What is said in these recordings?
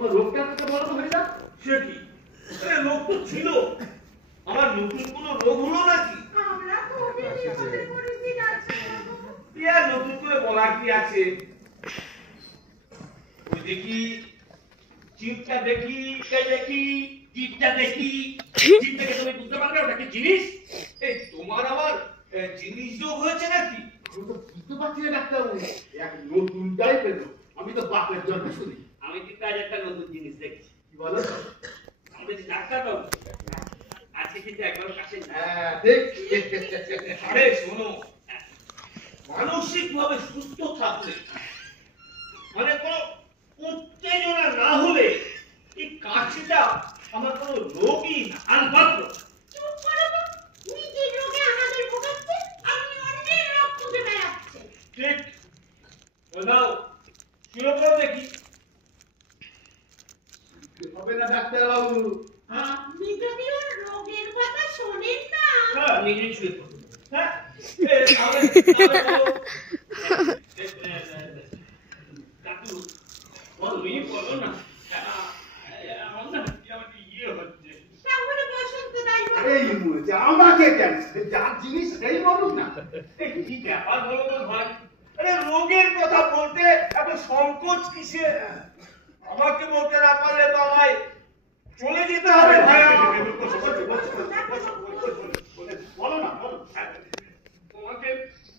তোমার রোগটা তো বলো তো হয়ে যা। সে কি রোগ তো ছিল, আমার নতুন কোনো রোগ হলো নাকি? নতুন করে বলার কি আছে? ওই দেখি জিভটা দেখি, দেখি জিভটা দেখি, জিভ থেকে তুমি বুঝতে পারবে ওটা কি জিনিস? এই তোমার আবার জিনিস যোগ হয়েছে নাকি? আমি তো বুঝতে পারছি না ডাক্তারবাবু, এক নতুন টাইপের রোগ। আমি তো বাপের জন্য শুনি। আমি কিন্তু আজ একটা নতুন জিনিস দেখছি। কি বলো? আমাদের ডাক্তারবাবু আজকে কিন্তু একবার কাছে হ্যাঁ ঠিক। আরে শোনো, মানসিক ভাবে সুস্থ থাকলে, মানে কোনো উত্তেজনা না হলে এই কাশিটা আমার কোনো রোগই না। আলবাত্র চুপ করো তো, তুমি যে রোগে আমাদের ভোগাচ্ছে, আপনি অন্যের রোগ খুঁজে বেড়াচ্ছেন। ঠিক দাও, শুরু করো দেখি। হবে না ডাক্তারবাবু। আপনি যদি ওর রোগের কথা শোনেন না। হ্যাঁ নিজেই শুরু করো। হ্যাঁ কাকু তুমি বলো না, আমার না ইয়ে হচ্ছে। তাহলে বসন্ত দাই এই মুহূর্তে আমাকে কেন? যার জিনিস সেই বলুন না। কি ব্যাপার বলো তো ভাই? আরে রোগের কথা বলতে এত সংকোচ কিসের? আমাকে বলতে না পারলে তো আমায় চলে যেতে হবে ভাই। বলো না, বলো। তোমাকে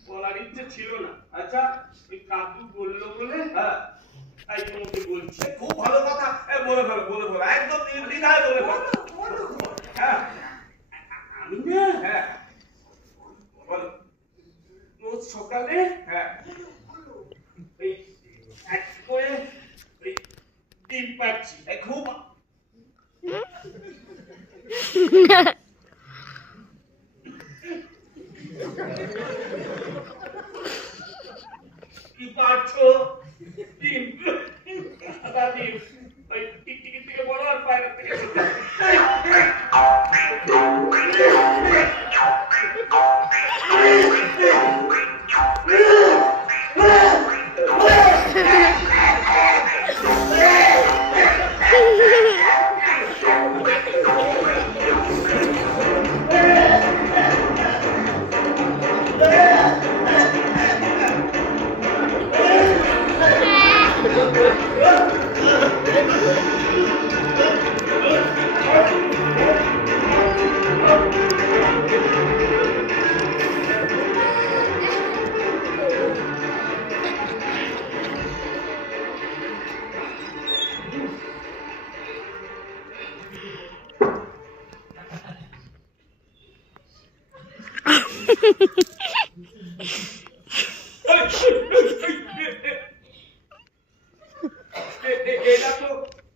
বলার ইচ্ছে ছিল না। আচ্ছা ওই কাকু বললো বলে হ্যাঁ তাই তোমাকে বলছি। খুব ভালো কথা, বলে ফেলো বলে ফেলো, একদম নির্দ্বিধায় বলে ফেলো। হ্যাঁ আমি না, হ্যাঁ বলো। রোজ সকালে হ্যাঁ এই এক করে এই ডিম পাচ্ছি, খুব কি পাচ্ছো? ডিম আবার ডিম ওই টিকটিকি থেকে বড় আর পায়রা থেকে ছোট।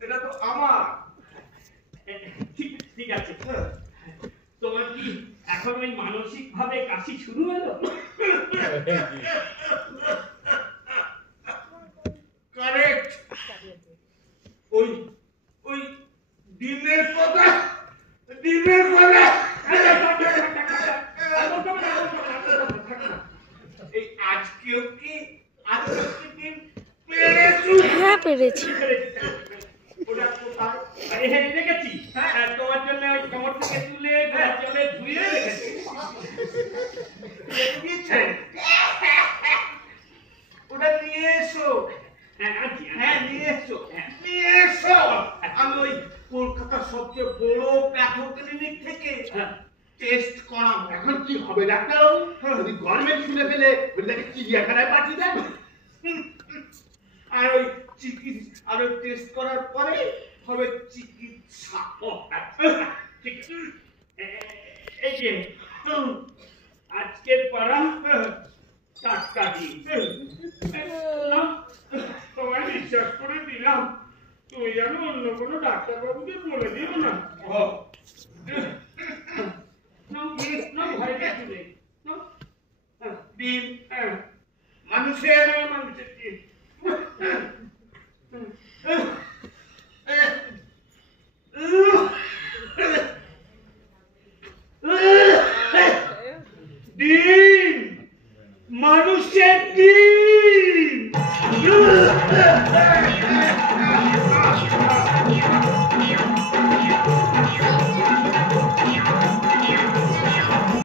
এটা তো আমার। ঠিক আছে, তোমার কি এখন ওই মানসিক ভাবে কাশি শুরু হলো? কারেক্ট। ওই ওই ডিমের কথা, ডিমের কথা। এই আজকেও কি ডিম পেরেছো? হ্যাঁ পেরেছি। ওটা কোথায়? রেখেছি তোমার জন্য, ওই কোমর থেকে তুলে জলে ধুয়ে রেখেছি। ওটা নিয়ে এসো। হ্যাঁ নিয়ে এসো, নিয়ে এসো। আমি ওই কলকাতার সবচেয়ে বড় প্যাথো ক্লিনিক থেকে টেস্ট করাম। এখন কি হবে ডাক্তারবাবু? যদি গভর্নমেন্ট শুনে ফেলে ওটাকে চিড়িয়াখানায় পাঠিয়ে দেন। আর ওই চিকিৎসা, আর ওই টেস্ট করার পরে হবে চিকিৎসা। এই যে আজকের পাড়া টাটকা দিন, তোমায় বিশ্বাস করে দিলাম, তুমি যেন অন্য কোনো ডাক্তারবাবুকে বলে দিও না। ভয় কিছু নেই। ডিম মানুষের মানুষের ডিম। ডিম মানুষের ডিম। দিয়ে আমাকে